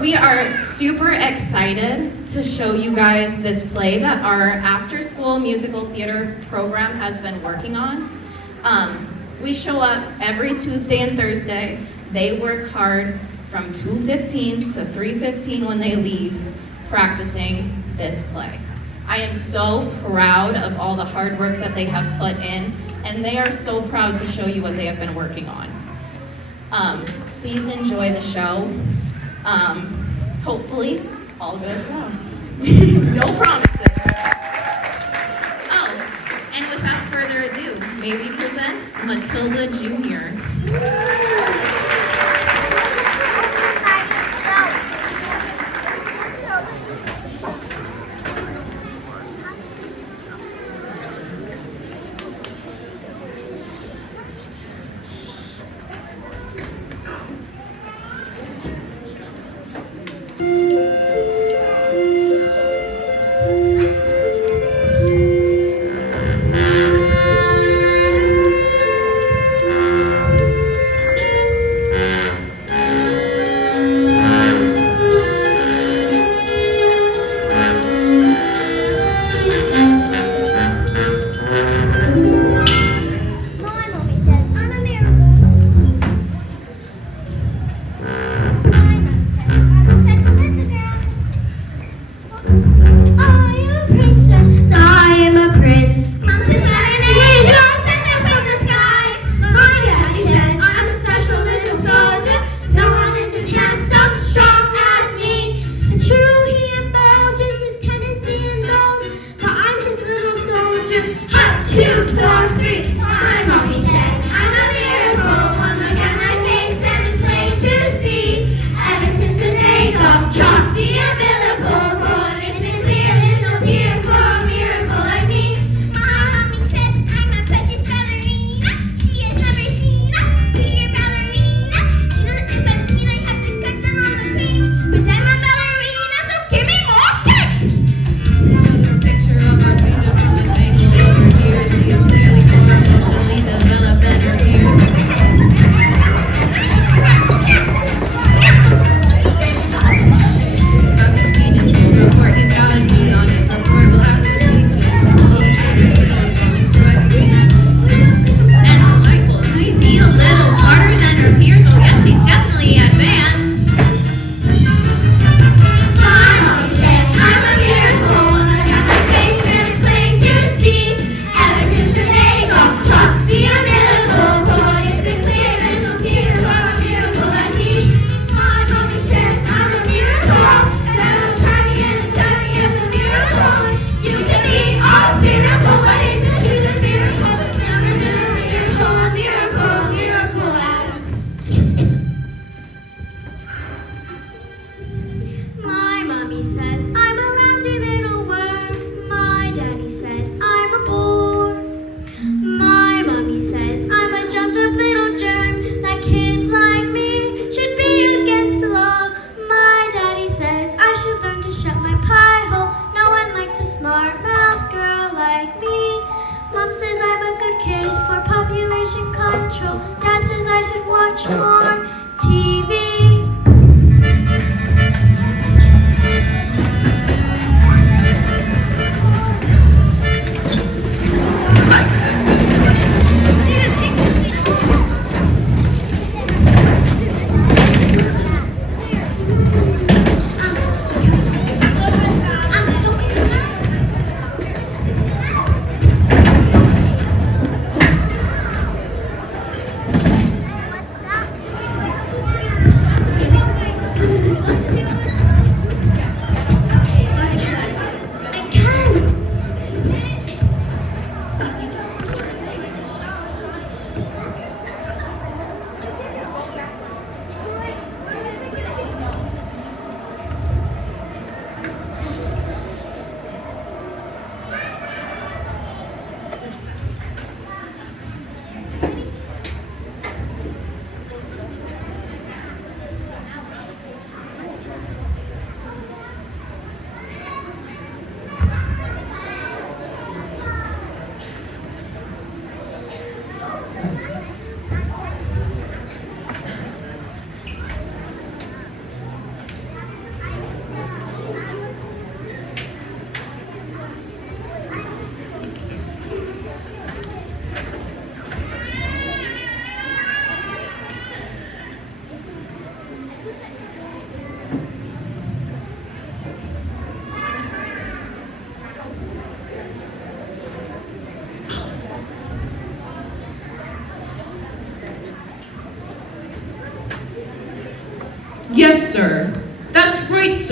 We are super excited to show you guys this play that our after-school musical theater program has been working on. We show up every Tuesday and Thursday. They work hard from 2:15 to 3:15 when they leave, practicing this play. I am so proud of all the hard work that they have put in, and they are so proud to show you what they have been working on. Please enjoy the show. Hopefully, all goes well. No promises. Oh, and without further ado, may we present Matilda Jr.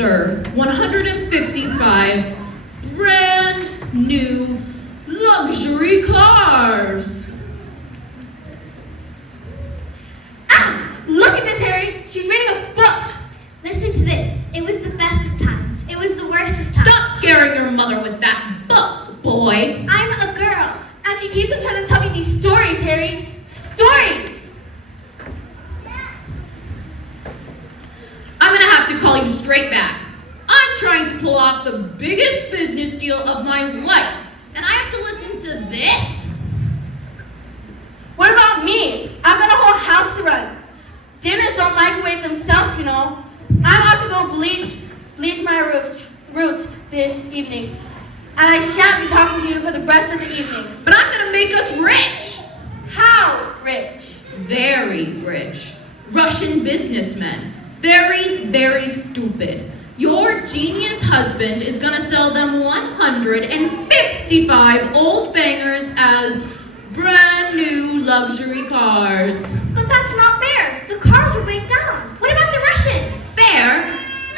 sir, 155 brand new luxury cars. Ah! Look at this, Harry! She's reading a book! Listen to this. It was the best of times. It was the worst of times. Stop scaring your mother with that book, boy. I'm a girl. And she keeps on trying to tell me these stories, Harry! Stories! I'm gonna have to call you straight back. I'm trying to pull off the biggest business deal of my life, and I have to listen to this? What about me? I've got a whole house to run. Dinners don't microwave themselves, you know. I'm about to go bleach my roots this evening. And I shan't be talking to you for the rest of the evening. But I'm gonna make us rich. How rich? Very rich. Russian businessmen. Very, very stupid. Your genius husband is gonna sell them 155 old bangers as brand new luxury cars. But that's not fair. The cars were baked down. What about the Russians? Fair?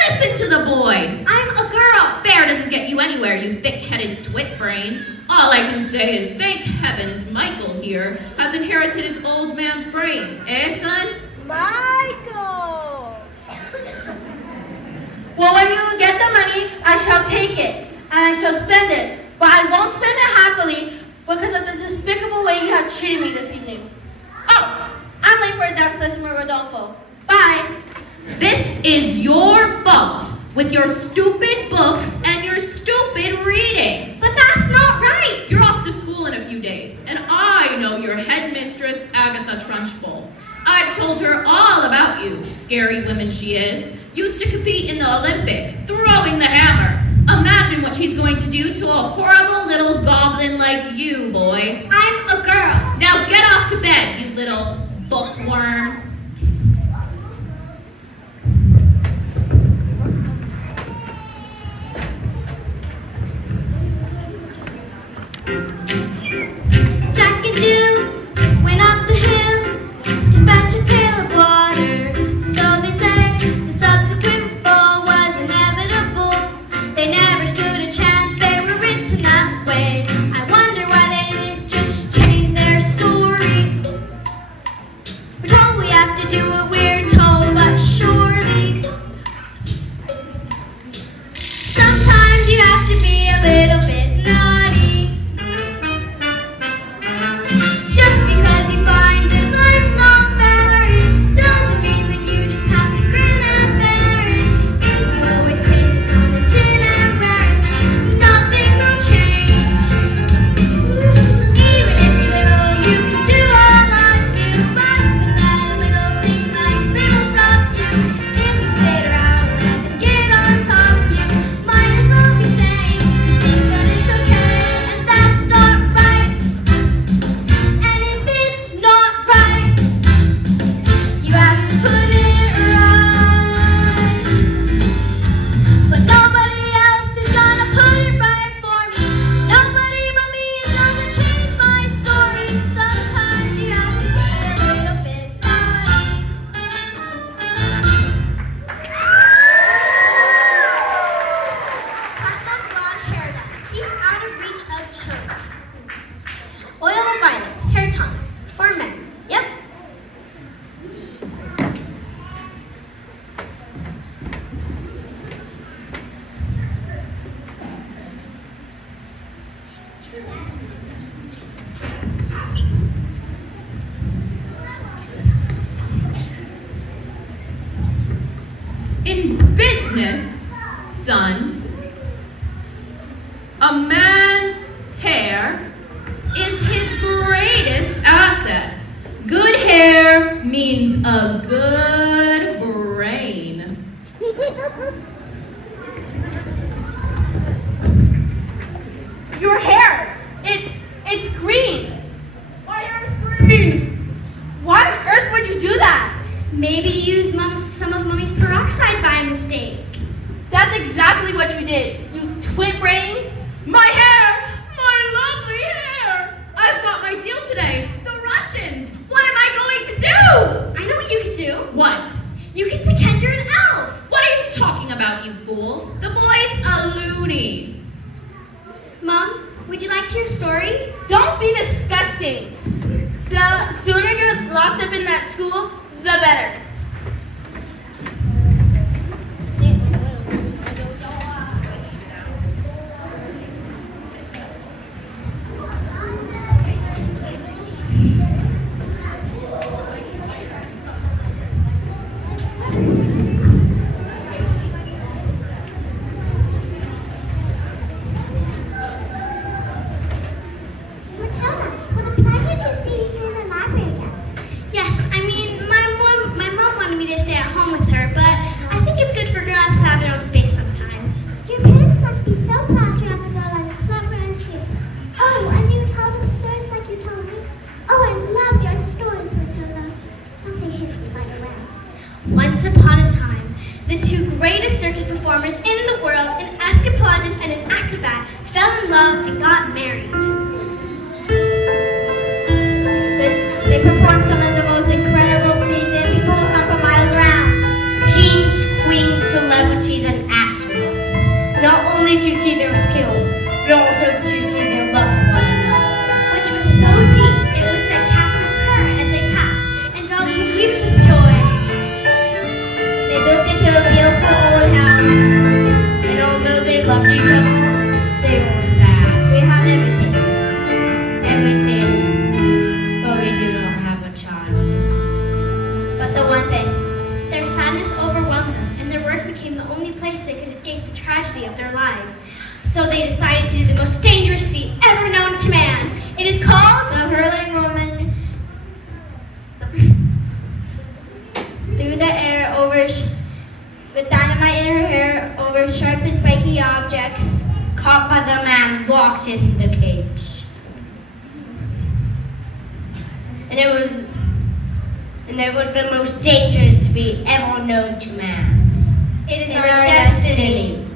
Listen to the boy. I'm a girl. Fair doesn't get you anywhere, you thick-headed twit brain. All I can say is thank heavens Michael here has inherited his old man's brain. Eh, son? Michael! Well, when you get the money, I shall take it, and I shall spend it. But I won't spend it happily because of the despicable way you have treated me this evening. Oh, I'm late for a dance lesson with Rodolfo. Bye. This is your fault with your stupid books and your stupid reading. But that's not right. You're off to school in a few days, and I know your headmistress, Agatha Trunchbull. I've told her all about you, scary woman she is. Used to compete in the Olympics, throwing the hammer. Imagine what she's going to do to a horrible little goblin like you, boy. I'm a girl. Now get off to bed, you little bookworm. Jack and Jill went up the hill to fetch a pail of water. So they say the subsequent fall was inevitable. They never stood a chance, they were written that way. I wonder why they didn't just change their story. We're told we have to do what we're told, but surely sometimes you have to be a little bit naughty. Just because you find that life's not fair, it doesn't mean that you just have to grin and bear it. If you always take it on the chin and wear it, nothing will change. Even if you're little, you can do all of you. Busting at a little thing like little stuff you. If you sit around and let them get on top of you, might as well be saying you think that it's okay, and that's not right. And if it's not right, you have to put it right. But nobody else is gonna put it right for me. Nobody but me is gonna change my story. Sometimes you have to be a little bit naughty. Cut that blonde hair down. Keep out of reach of children. Oil of violets, hair tonic. For men. Yep. In business, son, a man's hair is his greatest asset. Good hair means a good brain. Your hair, it's green. My hair is green. Why on earth would you do that? Maybe you used some of Mummy's peroxide by mistake. That's exactly what you did, you twit brain. My hair! My lovely hair! I've got my deal today. The Russians! What am I going to do? I know what you could do. What? You could pretend you're an elf. What are you talking about, you fool? Would you like to hear a story? Don't be disgusting. The sooner you're locked up in that school, the better. Matilda, what a pleasure to see you here in the library again. Yes, I mean, my mom wanted me to stay at home with her, but I think it's good for grown-ups to have their own space sometimes. Your parents must be so proud to have a girl as clever as you. Oh, and you tell them stories like you told me? Oh, I loved your stories, Matilda. Not to hit you, by the way. Once upon a time, the two greatest circus performers in the world, an escapologist and an acrobat, fell in love and got married. They performed some of the most incredible feats, and people will come from miles around. Kings, queens, celebrities, and astronauts. Not only to see their skill, but also to see their love for one another. Which was so deep, it was said cats would purr as they passed, and dogs would weep with joy. They built into a beautiful old house, and although they loved each other, they were sad. We have everything. Everything. But we do not have a child. But the one thing. Their sadness overwhelmed them, and their work became the only place they could escape the tragedy of their lives. So they decided to do the most dangerous feat ever known to man. It is called the hurling woman through the air with dynamite in her hair over sharp and spiky objects. Caught by the man locked in the cage. And it was the most dangerous feat ever known to man. It is our destiny.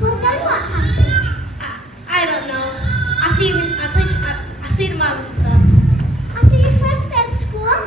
Well, then what happened? I don't know. I'll see you tomorrow, Mrs. Phelps. After your first day of school?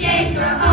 Days were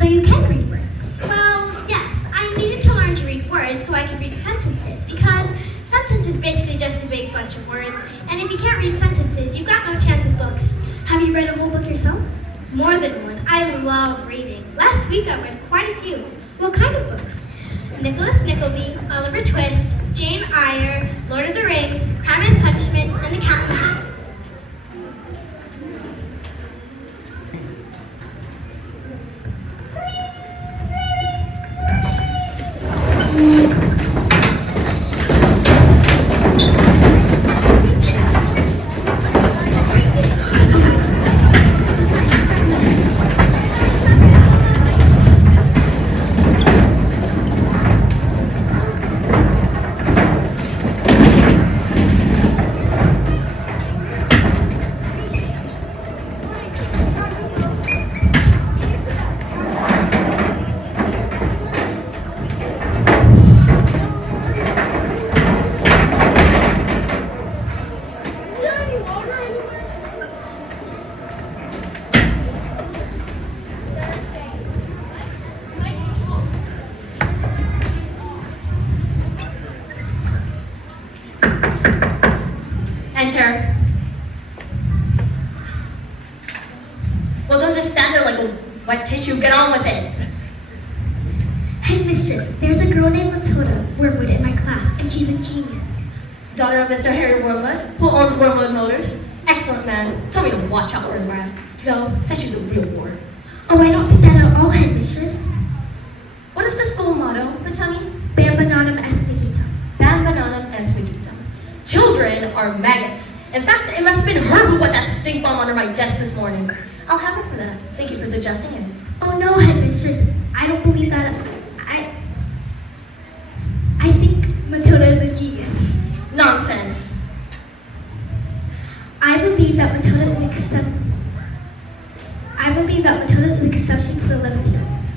So you can read words? Well, yes. I needed to learn to read words so I could read sentences, because sentence is basically just a big bunch of words, and if you can't read sentences, you've got no chance in books. Have you read a whole book yourself? More than one. I love reading. Last week I read quite a few. What kind of books? Nicholas Nickleby, Oliver Twist, Jane Eyre, Lord of the Rings, Crime and Punishment, and The Cat in the Hat. Enter. Well, don't just stand there like a wet tissue. Get on with it. Headmistress, there's a girl named Matilda Wormwood in my class, and she's a genius. Daughter of Mr. Harry Wormwood, who owns Wormwood Motors. Excellent man. Told me to watch out for her, Brad. Though, says she's a real whore. Oh, I don't think that at all, Headmistress. What is the school motto, Miss Honey? Bambananum est vigitam. Bambananum est vigitam. Children are maggots. In fact, it must have been her who put that stink bomb under my desk this morning. I'll have her for that. Thank you for suggesting it. Oh no, Headmistress, I don't believe that. I think Matilda is a genius. Nonsense. I believe that Matilda is an exception to the 11-year-olds.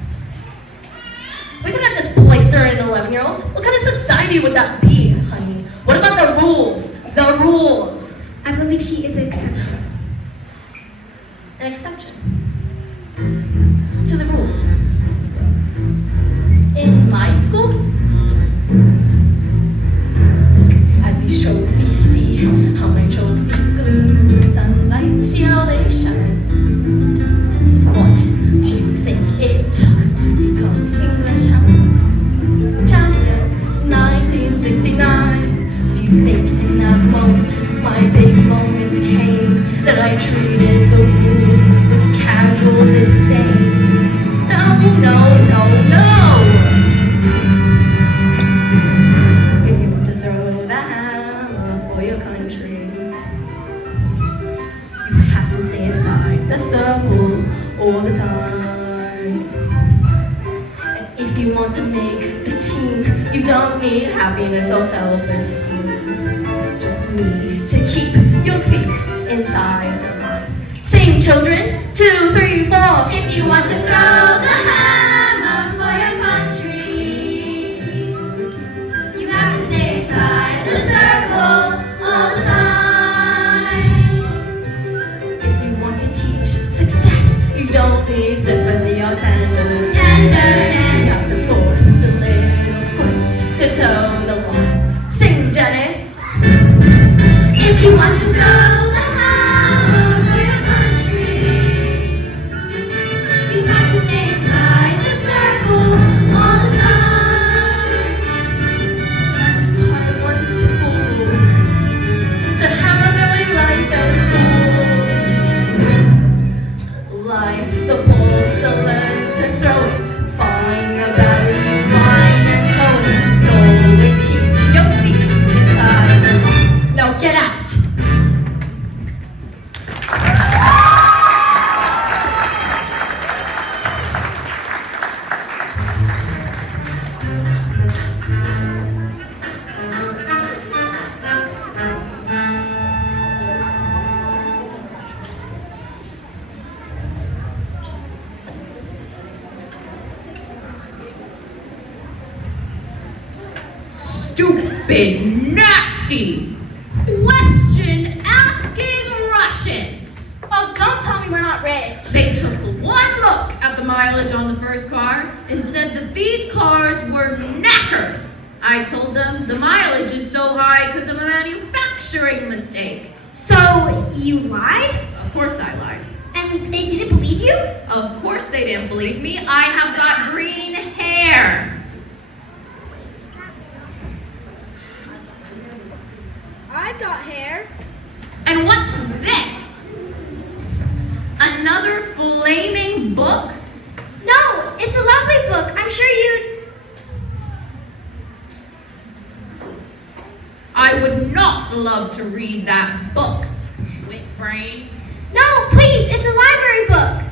We cannot just place her in 11-year-olds. What kind of society would that be, honey? What about the rules? The rules. I believe she is an exception. An exception to the rules. In my school, at these trophies, see how my trophies gleam in the sunlight, see how they shine. What do you think it took to become English champion 1969? Do you think in that moment, my big moment came, that I treated the rules with casual disdain? No, no, no, no! If you want to throw the hammer for your country, you have to stay inside the circle all the time. And if you want to make the team, you don't need happiness or self-esteem. Just need to keep your feet inside the line. Sing, children. 2, 3, 4. If you want to throw the hammer for your country, you have to stay inside the circle all the time. If you want to teach success, you don't need sympathy or tenderness. You Tenderness. have to force the little squirts to toe the line. Sing, Jenny. If you want to throw the hammer for your country, you have to stay inside the circle all the time. It's part of one's school to hammer knowing life and school. Life's a ball, so learn to throw it. Find the valley line and toe it. Always keep your feet inside the line. Now get out. Stupid, nasty, question-asking Russians. Oh, don't tell me we're not rich. They took one look at the mileage on the first car and said that these cars were knackered. I told them the mileage is so high because of a manufacturing mistake. So you lied? Of course I lied. And they didn't believe you? Of course they didn't believe me. I have got green hair. I've got hair. And what's this? Another flaming book? No, it's a lovely book. I'm sure you'd... I would not love to read that book, twit brain. No, please, it's a library book.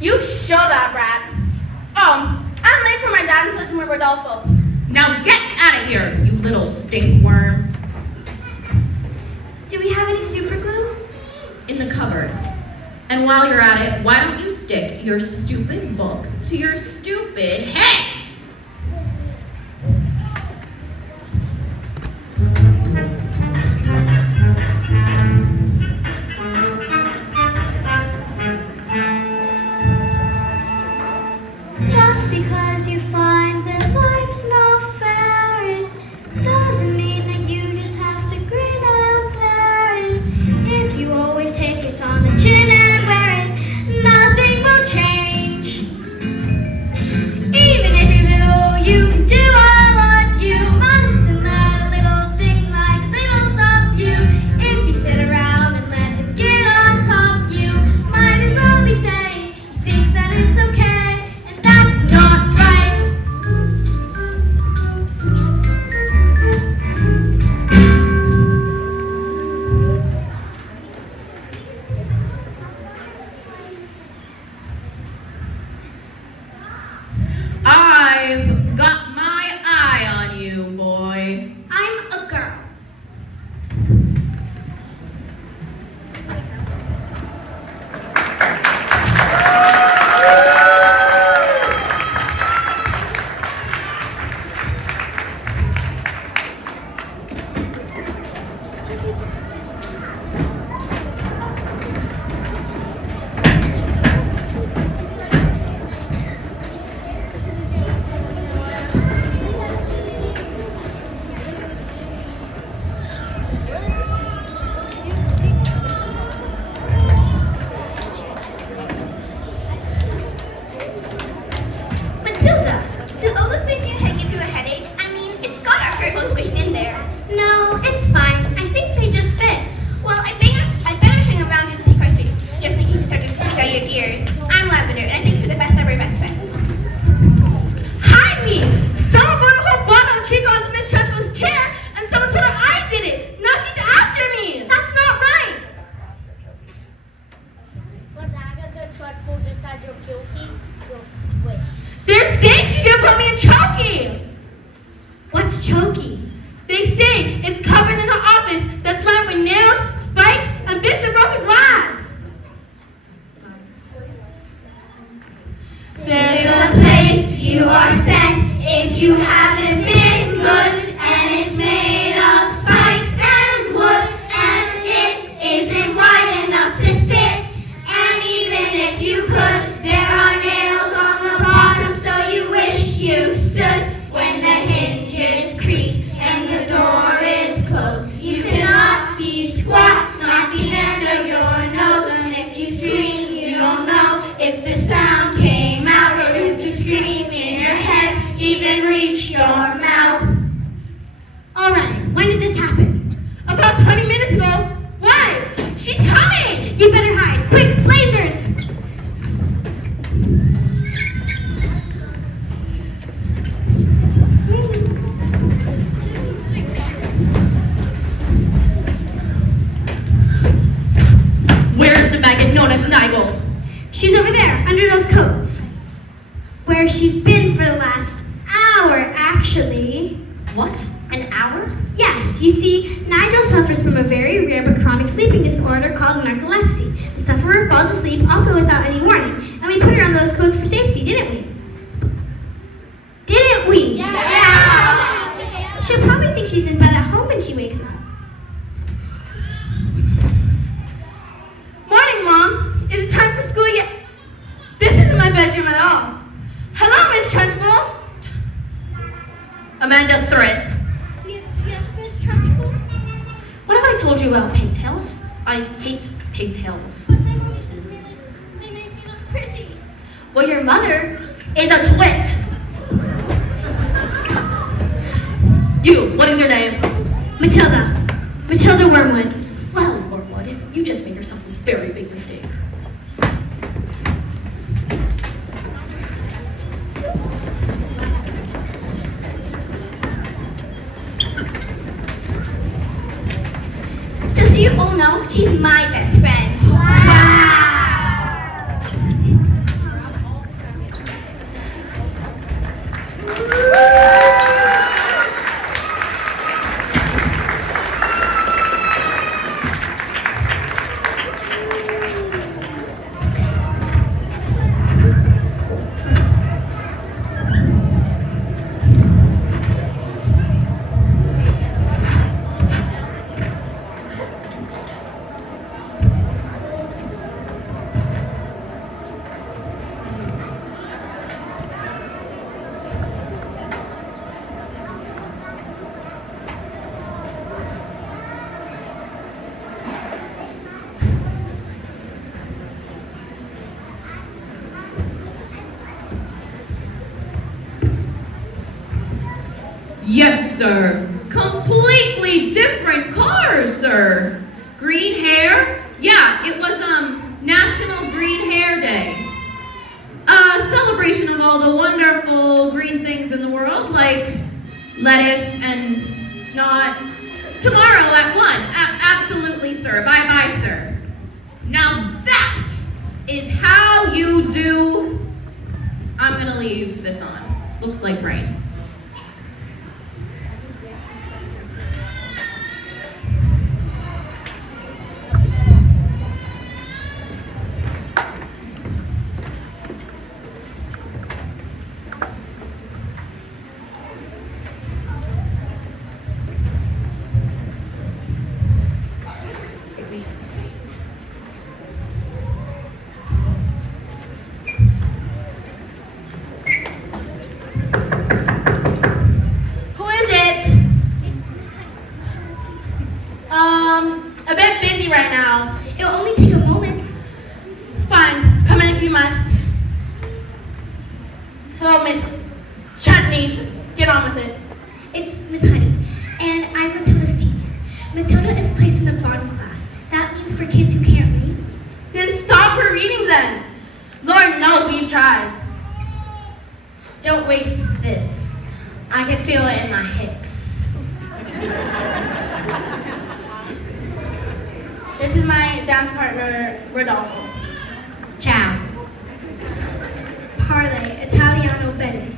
You show that, brat. I'm late for my dance lesson with Rodolfo. Now get out of here, you little stinkworm. Do we have any super glue? In the cupboard. And while you're at it, why don't you stick your stupid book to your stupid head? Just because you find that life's not fair, it doesn't mean that you just have to grin and bear it. If you always take it on the chin and wear it, nothing will change. Even if you're little, you can do all what you must, and let a little thing like little stop you. If you sit around and let it get on top of you, might as well be saying you think that it's okay, and that's not right. I've got my eye on you, boy. I'm a girl. Matilda, did all this making your head give you a headache? I mean, it's got our hair all squished in there. No, it's fine. I think they just fit. Well, I better hang around just to take our seat, just in case you start to squeeze out your ears. I'm Lavender, and I think we're the best ever best friends. Hide me! Someone brought a whole bottle of Chico onto Miss Trunchbull's chair, and someone told her I did it. Now she's after me. That's not right. Once Agatha Trunchbull decides you're guilty, you'll switch. They're saying she's gonna put me in choking. What's choky? They say it's covered in her office that's lined with nails, spikes, and bits of broken glass. There's a place you are sent if you haven't been good, and it's made of spice and wood, and it isn't wide enough to sit. And even if you could, there are nails on the bottom, so you wish you stood when the hinges creak and the door is closed. You cannot see squat, not the end of your nose, and if you scream, you don't know if the sound came out or if the scream in your head even reached your mouth. All right, when did this happen? About 20 minutes ago. Why? She's coming! You better hide. Quick, lasers! Where is the maggot known as Nigel? She's over there, under those coats. Where she's been for the last hour, actually. What? An hour? Yes, you see, Nigel suffers from a very rare but chronic sleeping disorder called narcolepsy. The sufferer falls asleep often without any warning, and we put her on those coats for safety, didn't we? Didn't we? Yeah! She'll probably think she's in bed at home when she wakes up. told you about pigtails. I hate pigtails. But my mommy says they make me look pretty. Well, your mother is a twit. You, what is your name? Matilda. Matilda Wormwood. Well, Wormwood, you just made yourself a very big mistake. Just so you all know, she's my best friend. Yes, sir. Completely different cars, sir. Green hair? Yeah, it was, National Green Hair Day. A celebration of all the wonderful green things in the world, like lettuce and snot. Tomorrow at 1. Absolutely, sir. Bye-bye, sir. Now that is how you do... I'm gonna leave this on. Looks like rain. A bit busy right now. It will only take a moment. Fine, come in if you must. Hello, Miss Chutney. Get on with it. It's Miss Honey, and I'm Matilda's teacher. Matilda is placed in the bottom class. That means for kids who can't read. Then stop her reading then. Lord knows we've tried. Don't waste this. I can feel it in my hips. This is my dance partner, Rodolfo. Ciao. Parley, Italiano bene.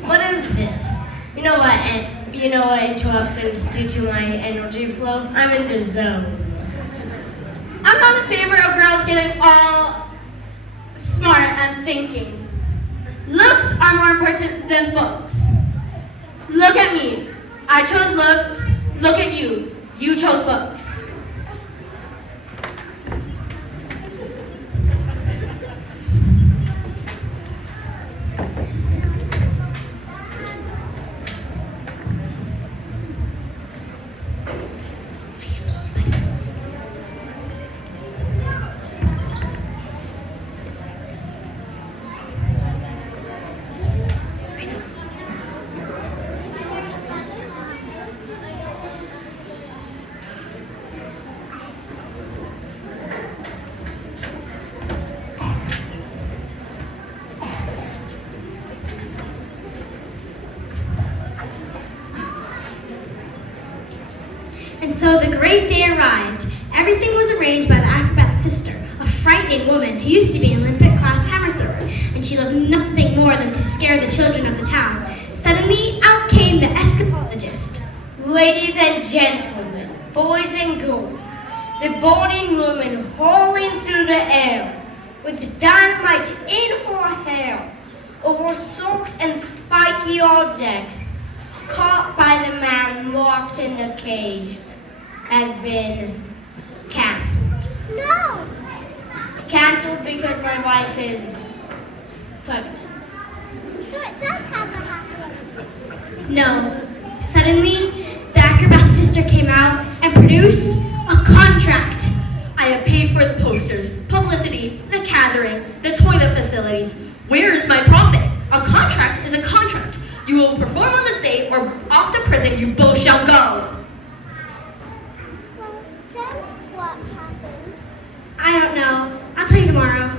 What is this? You know what interruptions due to my energy flow? I'm in the zone. I'm not in favor of girls getting all smart and thinking. Looks are more important than books. Look at me. I chose looks. Look at you. You chose books. And so the great day arrived. Everything was arranged by the acrobat's sister, a frightening woman who used to be an Olympic class hammer thrower, and she loved nothing more than to scare the children of the town. Suddenly, out came the escapologist. Ladies and gentlemen, boys and girls, the burning woman hurling through the air with dynamite in her hair over socks and spiky objects, caught by the man locked in the cage, has been cancelled. No! Cancelled because my wife is pregnant. So it does have to happen. No. Suddenly, the acrobat's sister sister came out and produced a contract. I have paid for the posters, publicity, the catering, the toilet facilities. Where is my profit? A contract is a contract. You will perform on this day or off to prison you both shall go. Well, then what happened? I don't know. I'll tell you tomorrow.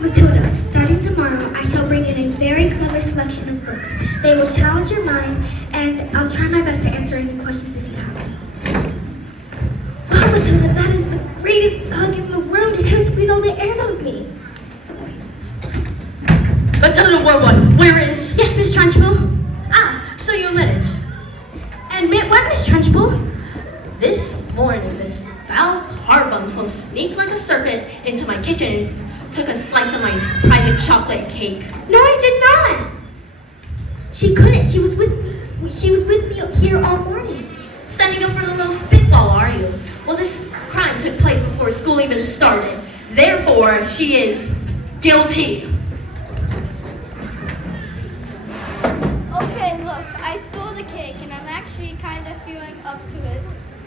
Matilda, starting tomorrow, I shall bring in a very clever selection of books. They will challenge your mind, and I'll try my best to answer any questions if you have. Wow, Matilda, that is the greatest hug in the world. You kind of squeeze all the air out of me. Matilda Ward 1, where is? Yes, Miss Trunchbull. Ah, so you lit it. And when, Miss Trunchbull? This morning, this foul carbuncle sneaked like a serpent into my kitchen and took a slice of my private chocolate cake. No, I did not. She couldn't. She was with me here all morning. Standing up for the little spitball, are you? Well, this crime took place before school even started. Therefore, she is guilty. Okay, look, I stole the cake and I'm actually kind of feeling up to it.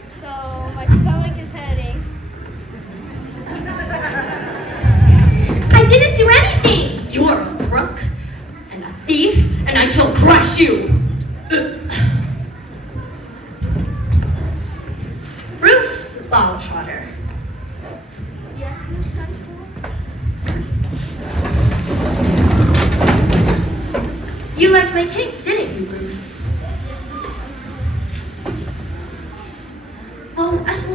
So my stomach is hurting. I didn't do anything. You're a crook and a thief, and I shall crush you. Bruce Balltrotter. Yes, Miss Trunchbull? You liked my cake, didn't you, Bruce? Well, as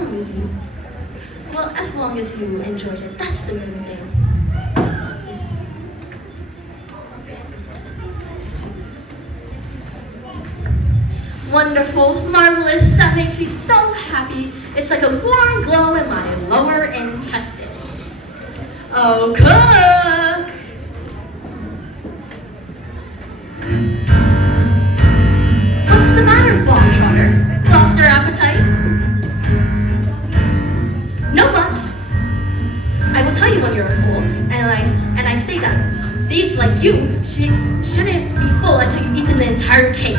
long as you enjoyed it, that's the main thing. Wonderful, marvelous, that makes me so happy. It's like a warm glow in my lower intestines. Oh, cook! What's the matter, Balltrotter? Lost your appetite? No buts. I will tell you when you're a fool, and I say that thieves like you shouldn't be full until you've eaten the entire cake.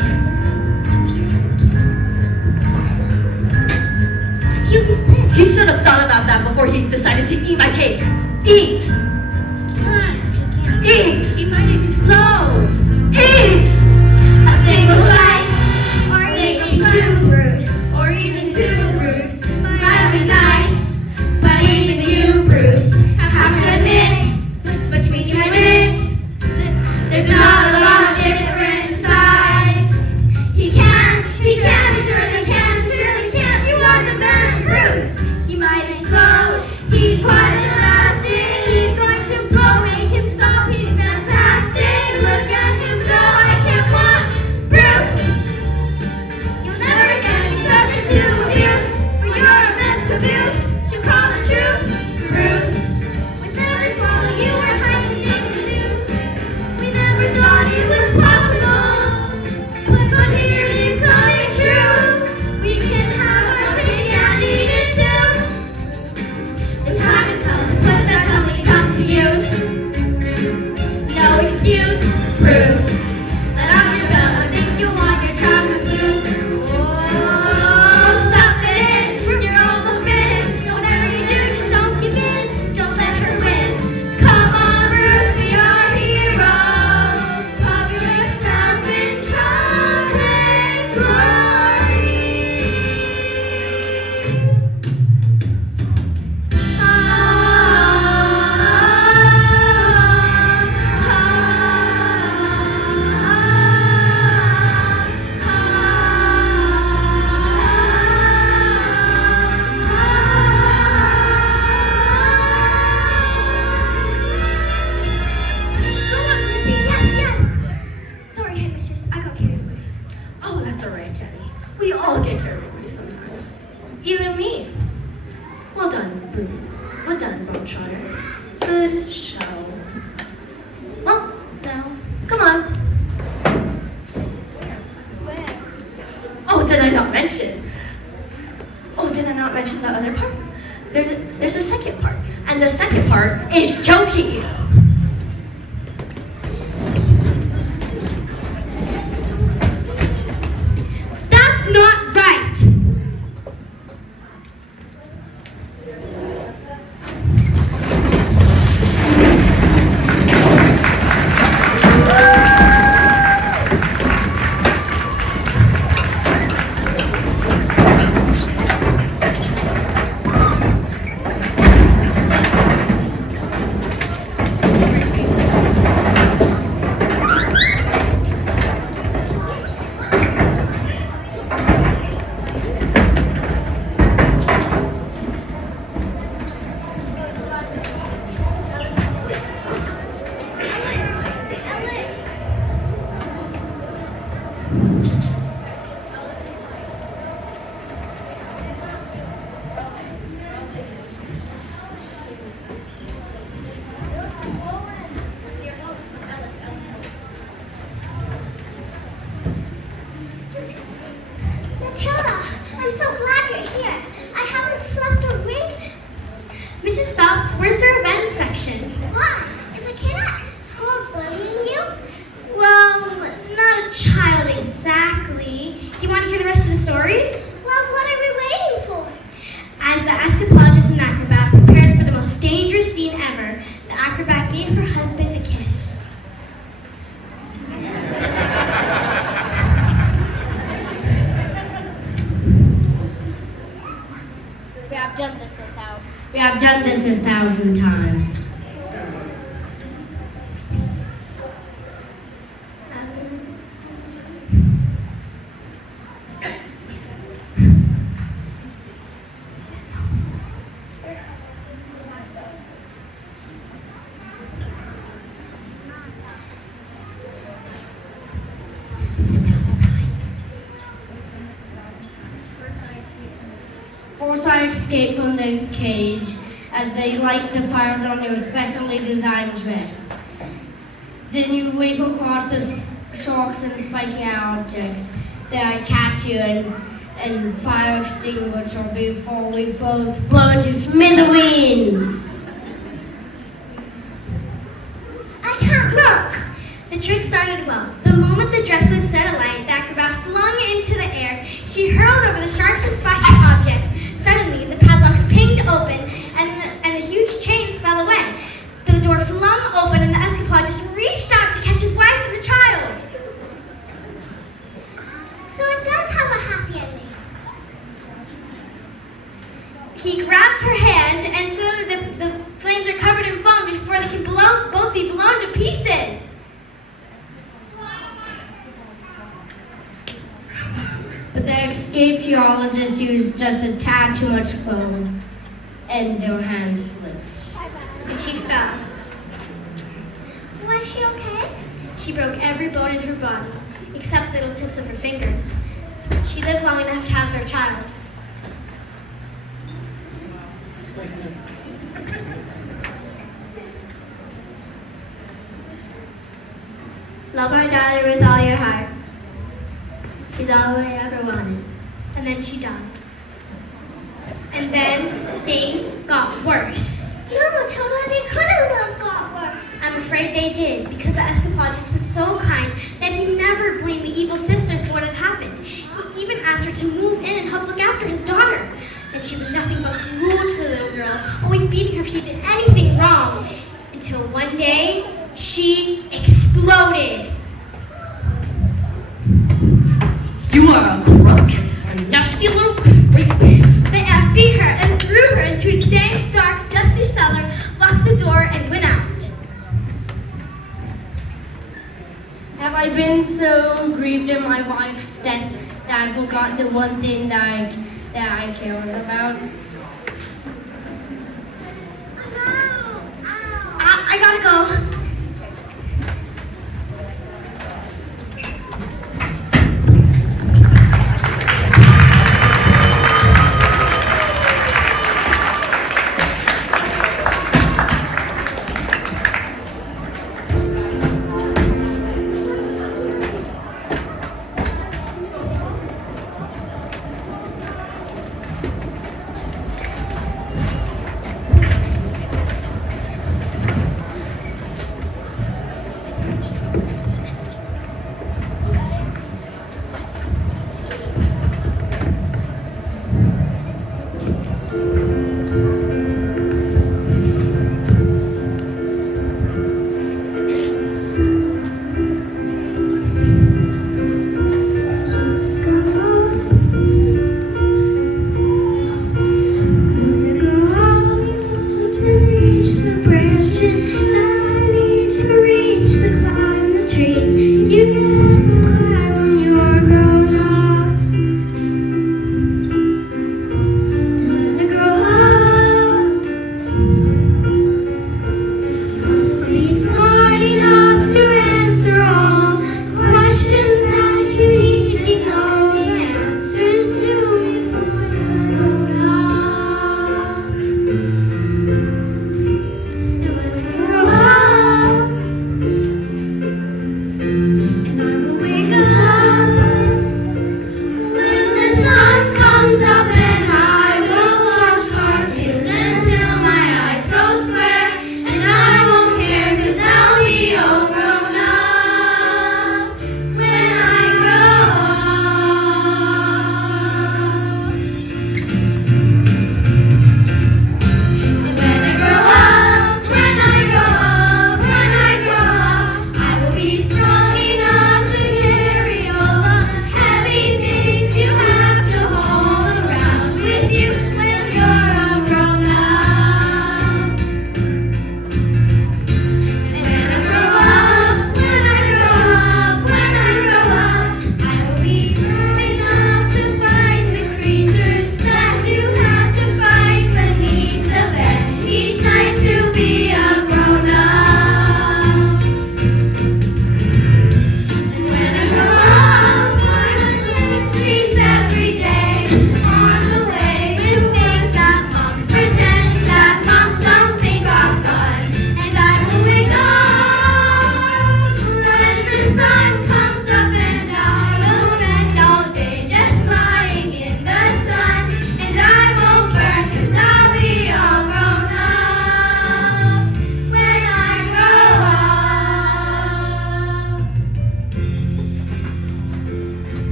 He should have thought about that before he decided to eat my cake. Eat! Eat! He might explode. Eat! A single slice, or even two, Bruce. Or even two, Bruce. Might be nice. But even you, Bruce, have to admit, between you and it, there's not a lot of difference in size. He can't, surely can't. You are the man, Bruce. He might explode. He's quite elastic. He's going to blow, make him stop. He's fantastic. good show. Well, now, come on. Where? Oh, did I not mention? Oh, did I not mention the other part? There's a second part, and the second part is jokey. That's not right. Matilda, I'm so glad you're here. I haven't slept a wink. Mrs. Phelps, where's the revenge section? Why? Is a kid at school bullying you? Well, not a child exactly. Do you want to hear the rest of the story? Well, what are we waiting for? As the escapologist and acrobat prepared for the most dangerous scene ever, the acrobat gave her husband a kiss. We have done this 1,000 times. Forsyth escaped from the cage as they light the fires on your specially designed dress. Then you leap across the sharks and spiky objects that catch you and fire extinguisher before we both blow into smithereens. I can't look! The trick started well. The moment the dress was set alight, the acrobat flung into the air. She hurled over the sharks and spiky objects. Suddenly, the padlocks pinged open, and the huge chains fell away. The door flung open, and the escapologist reached out to catch his wife and the child. So it does have a happy ending. He grabs her hand, and suddenly the flames are covered in foam before they can both be blown to pieces. But the escape geologist used just a tad too much foam, and their hands slipped. And she fell. Was she okay? She broke every bone in her body, except the little tips of her fingers. She lived long enough to have their child. Love our daughter with all your heart. She's all we ever wanted. And then she died. And then things got worse. No, Matilda, they couldn't have got worse. I'm afraid they did, because the escapologist was so kind that he never blamed the evil sister for what had happened. He even asked her to move in and help look after his daughter. And she was nothing but cruel to the little girl, always beating her if she did anything wrong. Until one day, she exploded. You are a crook, a nasty little creep. The ant beat her and threw her into a dank, dark, dusty cellar, locked the door, and went out. Have I been so grieved in my wife's death that I forgot the one thing that I cared about? I gotta go.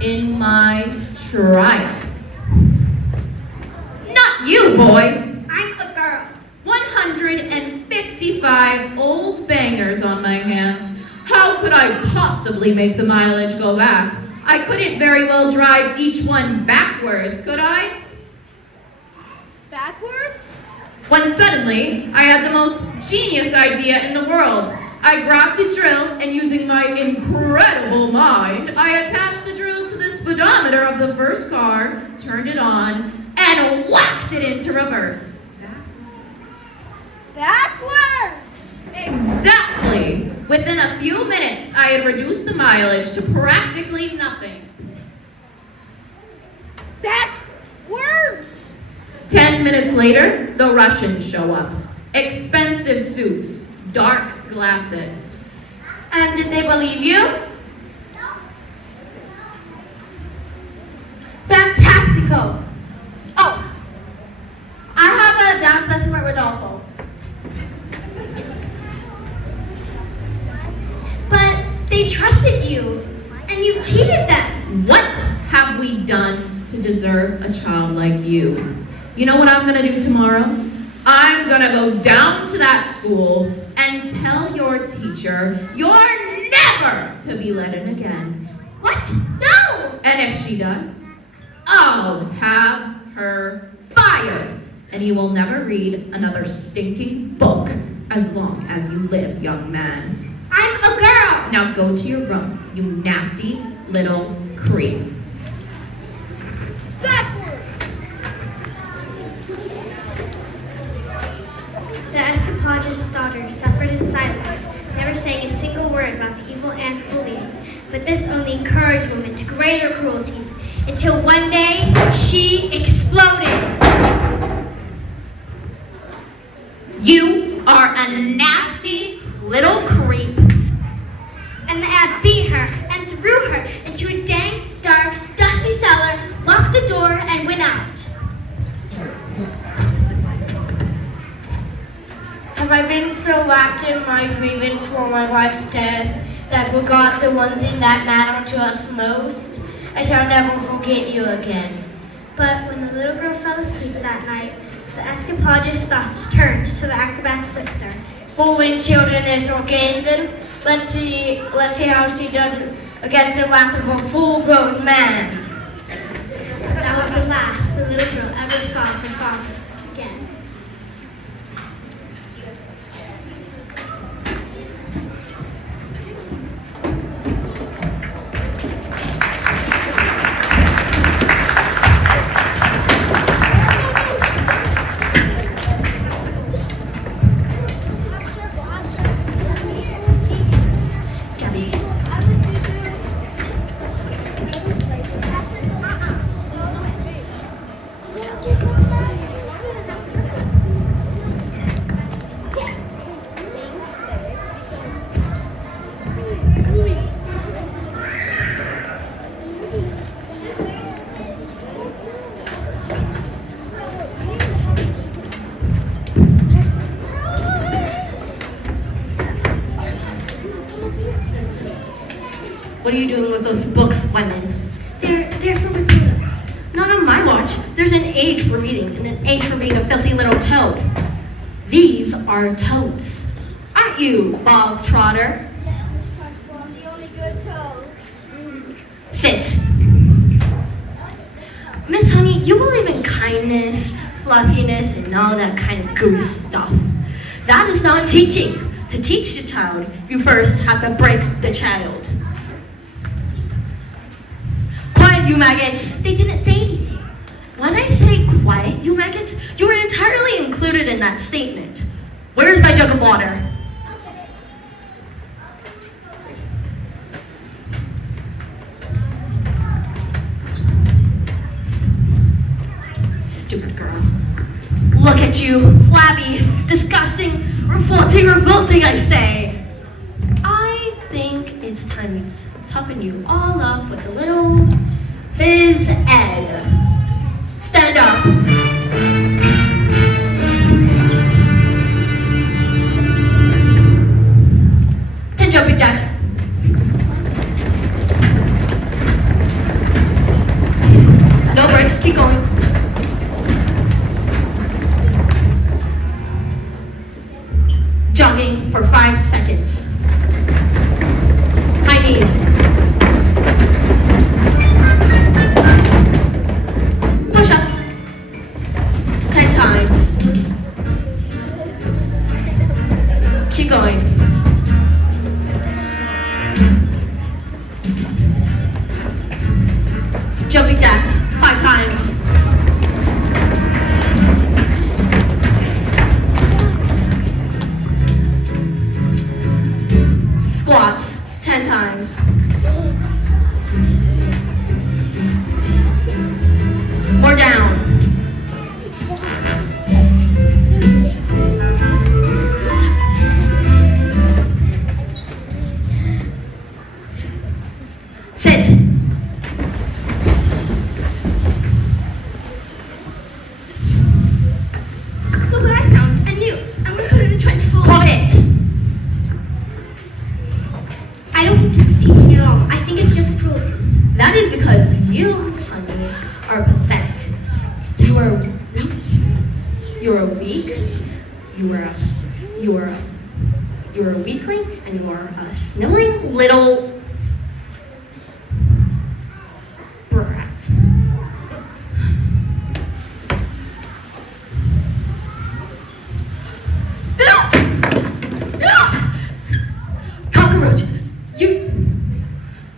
in my triumph. Not you, boy! I'm a girl. 155 old bangers on my hands. How could I possibly make the mileage go back? I couldn't very well drive each one backwards, could I? Backwards? When suddenly, I had the most genius idea in the world. I grabbed a drill, and using my incredible mind, I attached the drill to the speedometer of the first car, turned it on, and whacked it into reverse. Backwards! Exactly! Within a few minutes, I had reduced the mileage to practically nothing. Backwards! 10 minutes later, the Russians show up. Expensive suits, dark glasses. And did they believe you? Fantastico. Oh, I have a dance lesson with Rodolfo. But they trusted you, and you've cheated them. What have we done to deserve a child like you? You know what I'm gonna do tomorrow? I'm gonna go down to that school and tell your teacher you're never to be let in again. What? No! And if she does, I'll have her fired. And you will never read another stinking book as long as you live, young man. I'm a girl! Now go to your room, you nasty little creep. Backwards! The escapologist's daughter suffered in silence, never saying a single word about the evil aunt's bullying. But this only encouraged women to greater cruelties, until one day she exploded. You are a nasty little creep. And the aunt beat her and threw her into a dank, dark, dusty cellar, locked the door, and went out. Have I been so wrapped in my grievance for my wife's death that I forgot the one thing that mattered to us most? I shall never forget you again. But when the little girl fell asleep that night, the escapologist's thoughts turned to the acrobat's sister. For when children is ordained, let's see how she does against the wrath of a full-grown man. That was the last the little girl ever saw of her father again. What are you doing with those books, women? They're for Matilda. Not on my watch. There's an age for reading and an age for being a filthy little toad. These are toads. Aren't you, Bob Trotter? Yes, Miss Trunchbull, I'm the only good toad. Sit. Miss Honey, you believe in kindness, fluffiness, and all that kind of goose stuff. That is not teaching. To teach the child, you first have to break the child. Quiet, you maggots. They didn't say anything. When I say quiet, you maggots, you were entirely included in that statement. Where's my jug of water? Stupid girl. Look at you, flabby, disgusting, revolting, I say. I think it's time to toughen you all up with a little phys ed. Stand up. 10 jumping jacks. Sit. Look what I found. A new. I'm gonna put it in a trench full. Quiet. I don't think this is teaching at all. I think it's just cruelty. That is because you, honey, are pathetic. You are weak. You are a weakling, and you are a sniveling little brat. Not!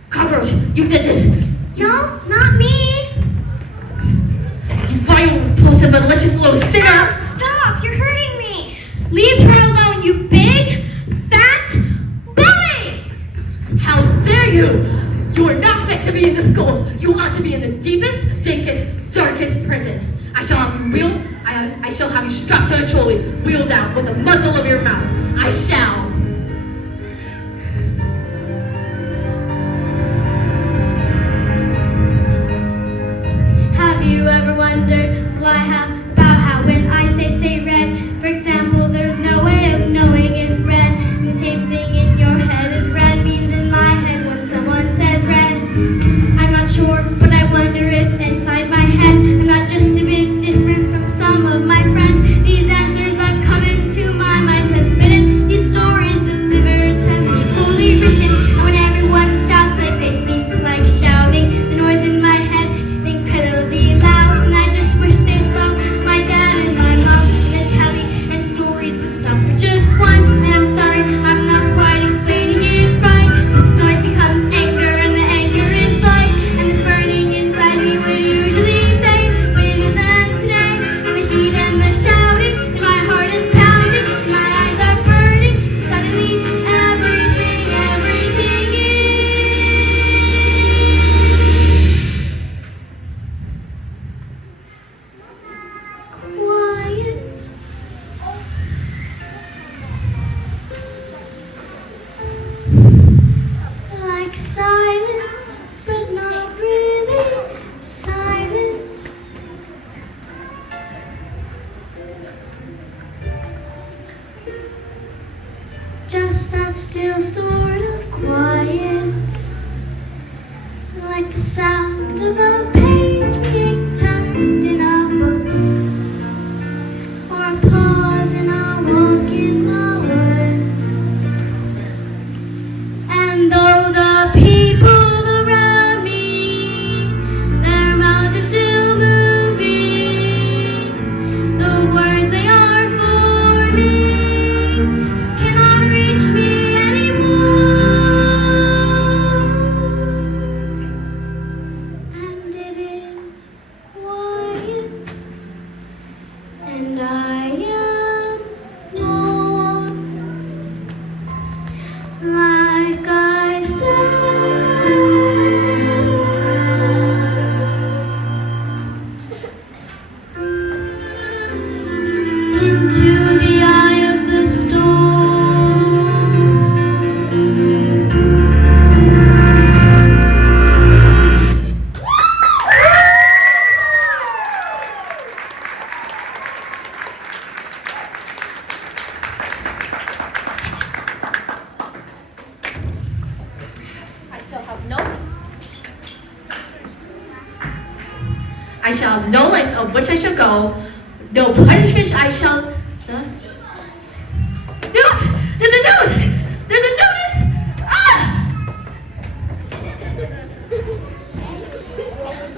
Cockroach, you did this. No, not me. You vile, repulsive, malicious little sinner. Stop! You're hurting me. Leave her alone, you big, fat bully! How dare you! You are not fit to be in the school. You ought to be in the deepest, dankest, darkest prison. I shall have you strapped to a trolley, wheeled out with the muzzle of your mouth. I shall. Have you ever wondered about how when I say red, for example, there's no way of knowing if red means the same thing in your head as red means in my head when someone says red? I'm not sure, but I wonder if inside my head I'm not just a bit different from some of my friends. These answers that come into my mind have been these stories delivered to me, fully written. And when everyone shouts like they seem to like shouting, the noise in my head is incredibly loud, and I just wish they'd stop. My dad and my mom and the telly and stories would stop for just once. And I'm sorry, I'm not quite explaining it right. This noise becomes anger, and the anger is light, and this burning inside me would usually fade, but it isn't today. And the heat and the shouting, and my heart is pounding, and my eyes are burning. Suddenly, everything is quiet. Like silence, but not really silent. Just that still sort of quiet, like the sound of a page being turned in a book, or a pause in a walk in the woods. And though the people around me, their mouths are still moving, the words they are forming cannot reach me anymore. And it is quiet, and I am more like I said. Into the eye of the storm. I shall have no length of which I shall go, no punishment I shall. Note! There's a note! There's a note! Ah!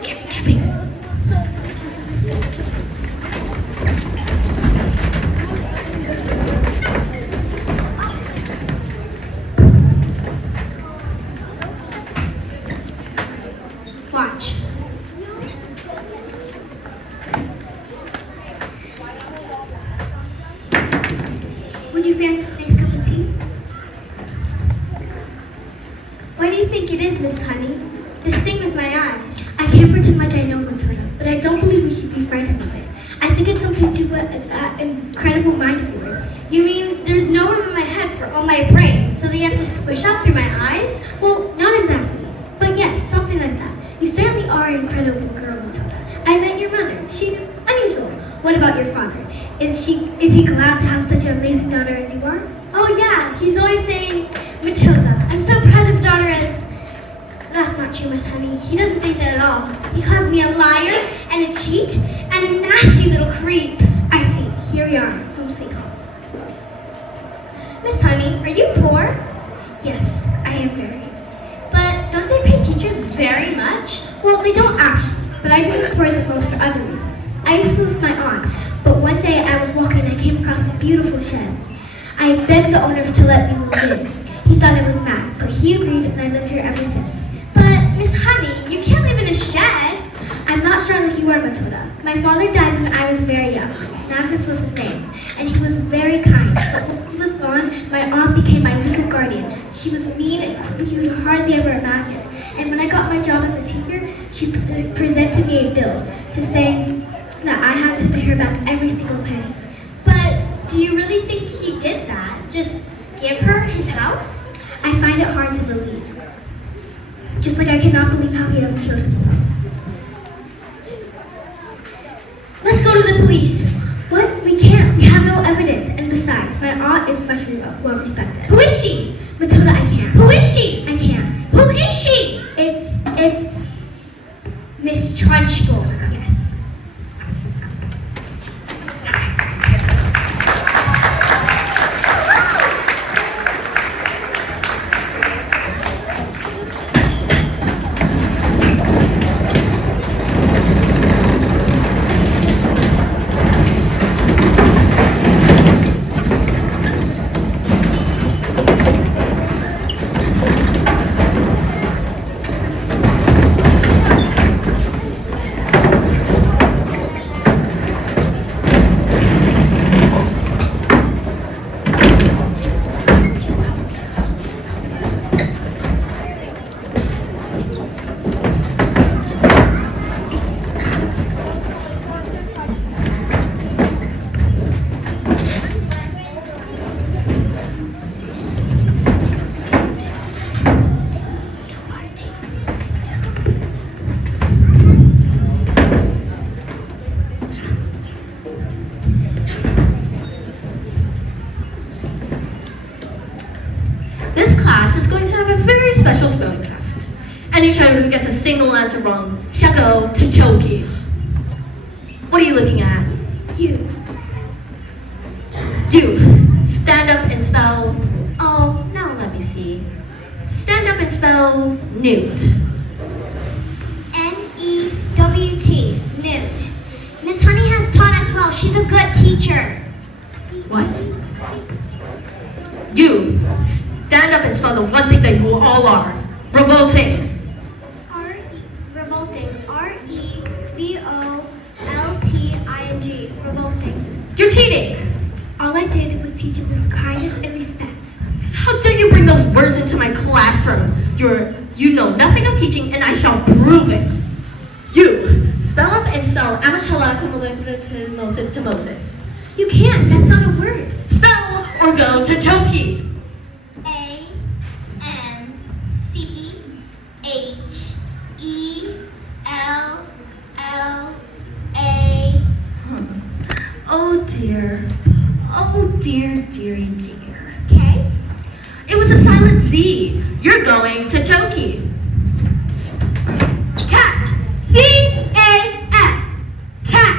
Get me. Watch. Would you fancy a nice cup of tea? What do you think it is, Miss Honey? This thing with my eyes. I can't pretend like I know, Matilda, but I don't believe we should be frightened of it. I think it's something to do with that incredible mind of yours. You mean there's no room in my head for all my brain, so they have to squish up through my eyes? Well, not exactly, but yes. what about your father? Is he glad to have such an amazing daughter as you are? Oh yeah, he's always saying, Matilda, I'm so proud of a daughter as... That's not true, Miss Honey. He doesn't think that at all. He calls me a liar and a cheat and a nasty little creep. I see. Here we are. Home sweet home. Miss Honey, are you poor? Yes, I am very. But don't they pay teachers very much? Well, they don't actually, but I'm even poorer than most for other reasons. I used to live with my aunt, but one day I was walking and I came across this beautiful shed. I begged the owner to let me move in. He thought I was mad, but he agreed and I lived here ever since. But, Miss Honey, you can't live in a shed. I'm not sure that you are, Matilda. My father died when I was very young. Magnus was his name, and he was very kind. But when he was gone, my aunt became my legal guardian. She was mean and cruel you would hardly ever imagine. And when I got my job as a teacher, she presented me a bill to say that I had to pay her back every single penny. But do you really think he did that? Just give her his house? I find it hard to believe. Just like I cannot believe how he ever killed himself. Let's go to the police. What? We can't. We have no evidence. And besides, my aunt is much well respected. Who is she? Matilda, I can't. Who is she? I can't. Who is she? It's Miss Trunchbull. Yes. Special spelling test. Any child who gets a single answer wrong shall go to Choki. What are you looking at? You. You. Stand up and spell... Oh, now let me see. Stand up and spell newt. N-E-W-T. Newt. Miss Honey has taught us well. She's a good teacher. What? You. Stand up and spell the one thing that you all are. Revolting. Revolting. R-E-V-O-L-T-I-N-G. Revolting. You're cheating. All I did was teach him with kindness and respect. How dare you bring those words into my classroom? You know nothing of teaching, and I shall prove it. You. Spell up and spell Amachala to Moses. You can't. That's not a word. Spell or go to Choki. Oh dear, dearie dear. Okay. It was a silent Z. You're going to Choki. Cat. C-A-F. Cat.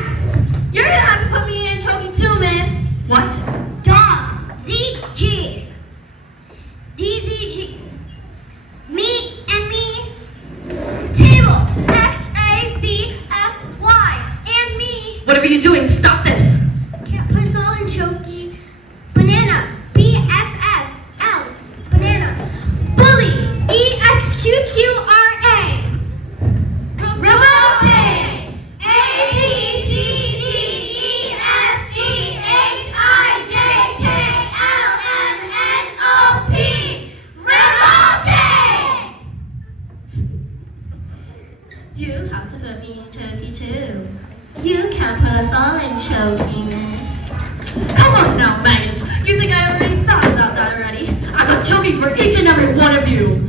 You're gonna have to put me in Choki too, miss. What? Dog. Z-G. D-Z-G. Me and me. Table. X-A-B-F-Y. And me. Whatever you're doing, stop this. Can't put us all in Choki. Banana. B-F-F-L. Banana. Bully. E-X-Q-Q-R-A. Revolting. A-B-C-D-E-F-G-H-I-J-K-L-M-N-O-P. Revolting. You have to put me in Choki too. You can't put us all in Choki, miss. Come on now, maggots. You think I already thought about that already? I got Chokis for each and every one of you.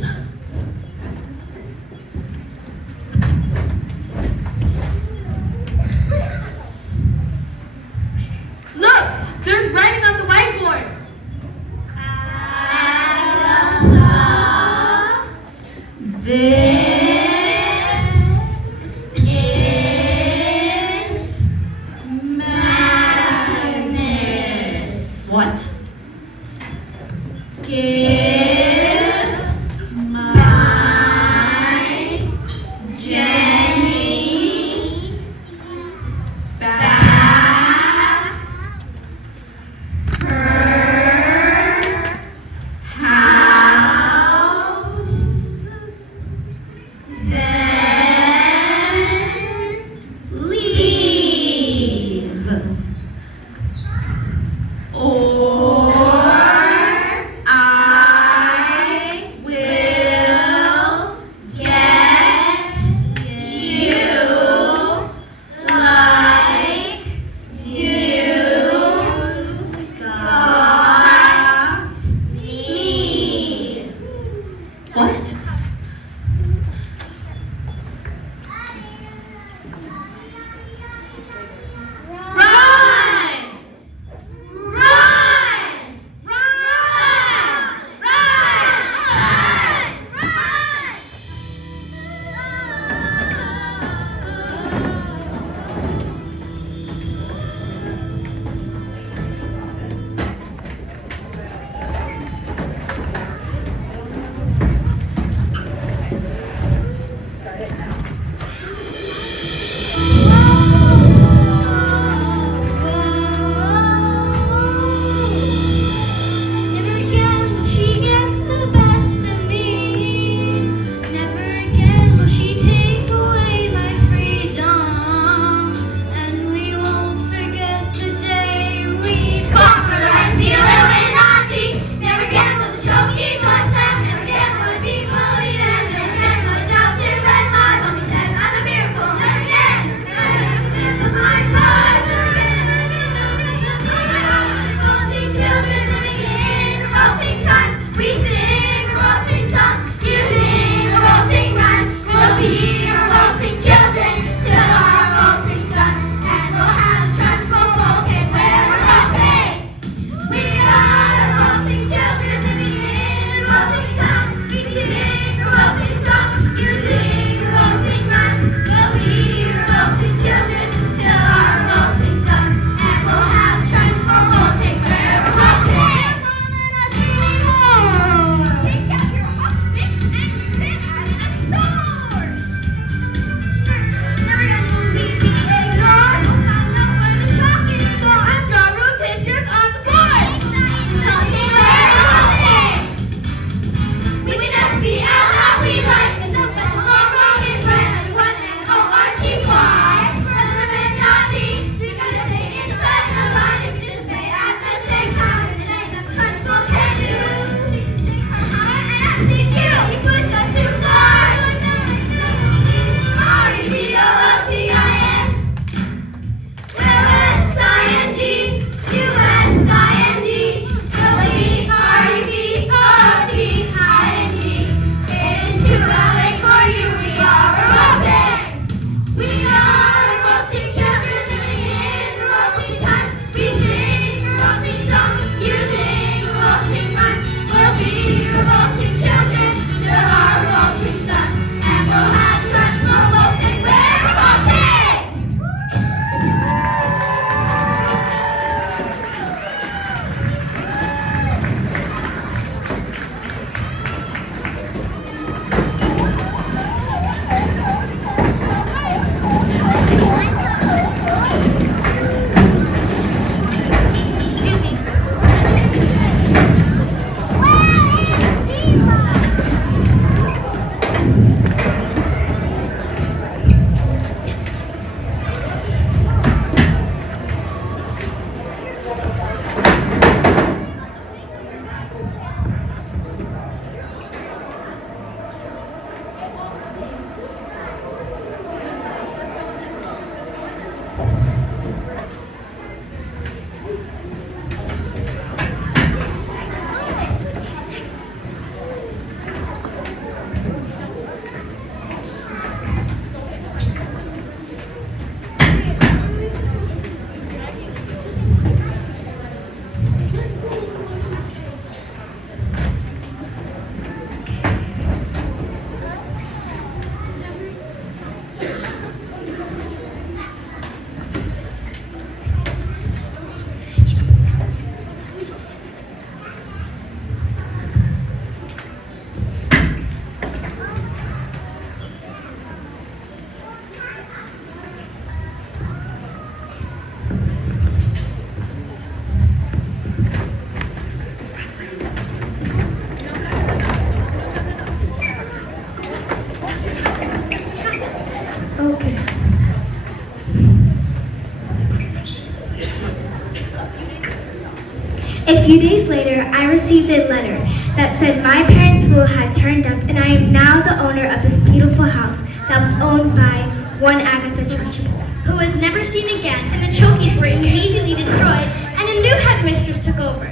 A few days later, I received a letter that said my parents' will had turned up and I am now the owner of this beautiful house that was owned by one Agatha Trunchbull, who was never seen again, and the Chokies were immediately destroyed, and a new headmistress took over.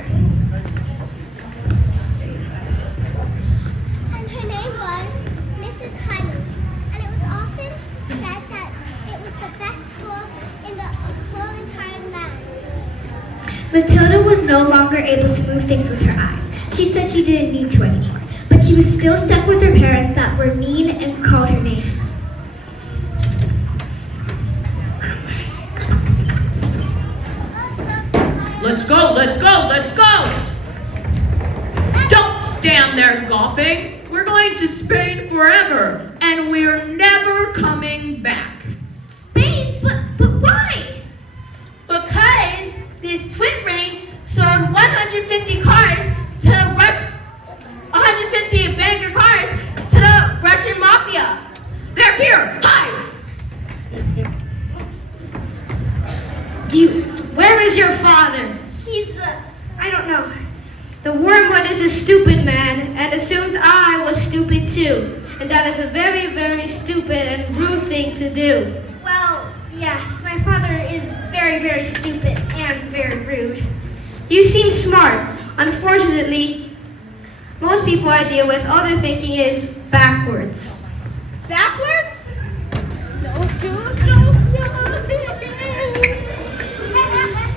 And her name was Mrs. Honey, and it was often said that it was the best school in the whole entire land. Matilda was no longer able to move things with her eyes. She said she didn't need to anymore, but she was still stuck with her parents that were mean and called her names. Let's go, let's go, let's go! Don't stand there gawping. We're going to Spain forever, and we're never coming back. Spain? But why? Because this twin ring sold 150 cars to the 150 banker cars to the Russian mafia. They're here! Hi! Where is your father? He's, I don't know. The wormwood is a stupid man and assumed I was stupid too. And that is a very, very stupid and rude thing to do. Well, yes, my father is very, very stupid and very rude. You seem smart. Unfortunately, most people I deal with, all their thinking is backwards. Backwards?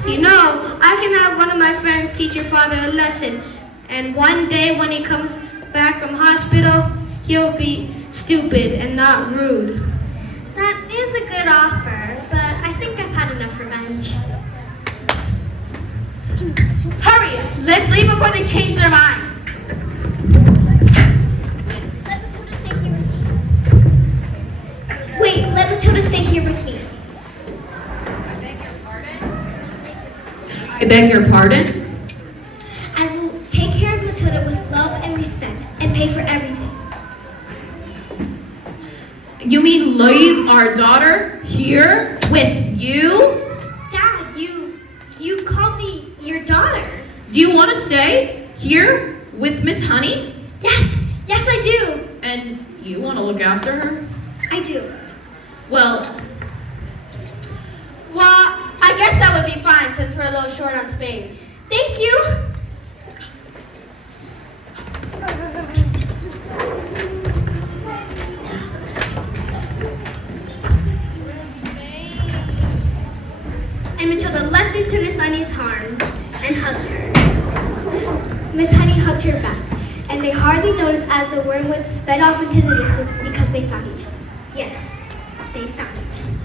You know, I can have one of my friends teach your father a lesson. And one day when he comes back from hospital, he'll be stupid and not rude. That is a good offer, but I think I've had enough revenge. Hurry, let's leave before they change their mind. Let Matilda stay here with me. Wait, let Matilda stay here with me. I beg your pardon? I will take care of Matilda with love and respect and pay for everything. You mean leave our daughter here with you? Dad, you called me your daughter. Do you want to stay here with Miss Honey? Yes, I do. And you want to look after her? I do. Well, I guess that would be fine since we're a little short on space. Thank you. And Matilda leapt into Miss Honey's arms and hugged her. Miss Honey hugged her back, and they hardly noticed as the wormwood sped off into the distance because they found each other. Yes, they found each other.